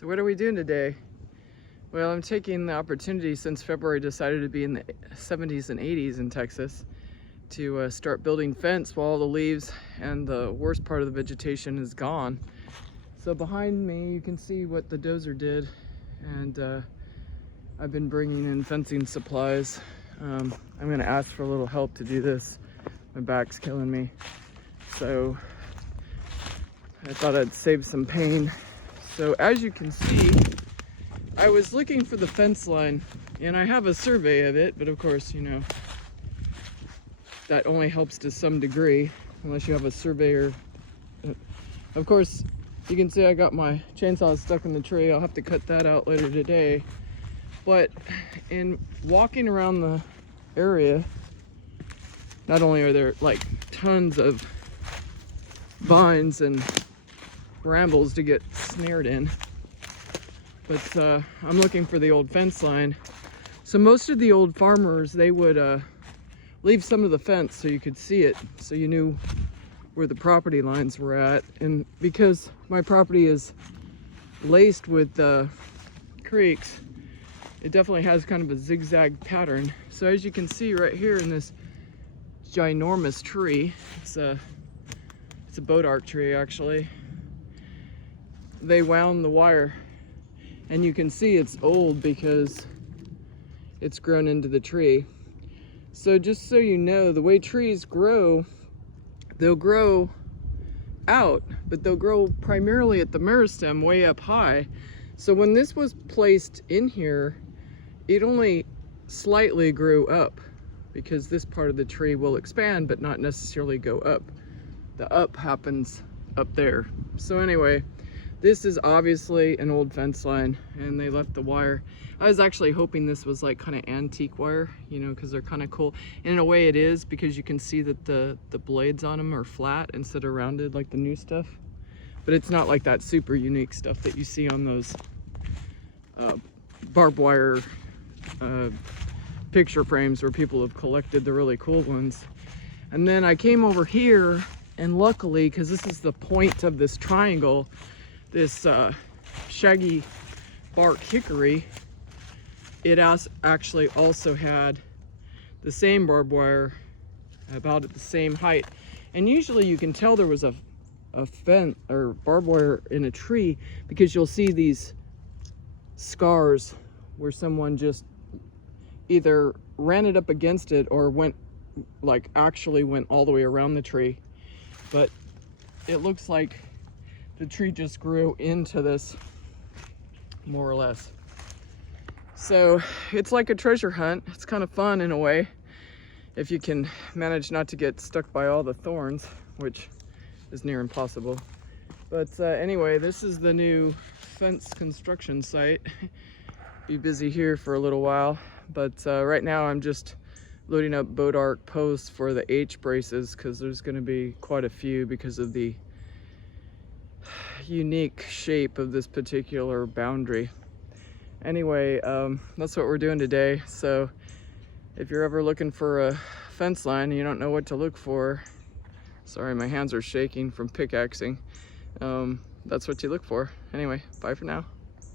So what are we doing today? Well, I'm taking the opportunity since February decided to be in the 70s and 80s in Texas to start building fence while all the leaves and the worst part of the vegetation is gone. So behind me you can see what the dozer did, and I've been bringing in fencing supplies. I'm gonna ask for a little help to do this. My back's killing me. So I thought I'd save some pain. So as you can see, I was looking for the fence line, and I have a survey of it, but of course, you know, that only helps to some degree, unless you have a surveyor. Of course, you can see I got my chainsaw stuck in the tree. I'll have to cut that out later today. But in walking around the area, not only are there like tons of vines and brambles to get snared in, but I'm looking for the old fence line. So most of the old farmers, they would leave some of the fence so you could see it, so you knew where the property lines were at. And because my property is laced with creeks, it definitely has kind of a zigzag pattern. So as you can see right here in this ginormous tree, it's a boat arc tree actually, they wound the wire, and you can see it's old because it's grown into the tree. So just so you know, the way trees grow, they'll grow out, but they'll grow primarily at the meristem way up high. So when this was placed in here, it only slightly grew up, because this part of the tree will expand but not necessarily go up. The up happens up there. So anyway, this is obviously an old fence line, and they left the wire. I was actually hoping this was like kind of antique wire, you know, because they're kind of cool. And in a way it is, because you can see that the blades on them are flat instead of rounded like the new stuff. But it's not like that super unique stuff that you see on those barbed wire picture frames where people have collected the really cool ones. And then I came over here, and luckily, because this is the point of this triangle, this shaggy bark hickory, it actually also had the same barbed wire about at the same height. And usually you can tell there was a fence or barbed wire in a tree, because you'll see these scars where someone just either ran it up against it or actually went all the way around the tree. But it looks like the tree just grew into this, more or less. So it's like a treasure hunt. It's kind of fun in a way, if you can manage not to get stuck by all the thorns, which is near impossible. But anyway, this is the new fence construction site. Be busy here for a little while, but right now I'm just loading up boat arc posts for the H braces, because there's going to be quite a few because of the unique shape of this particular boundary. Anyway, that's what we're doing today. So if you're ever looking for a fence line and you don't know what to look for, sorry, my hands are shaking from pickaxing, that's what you look for. Anyway, bye for now.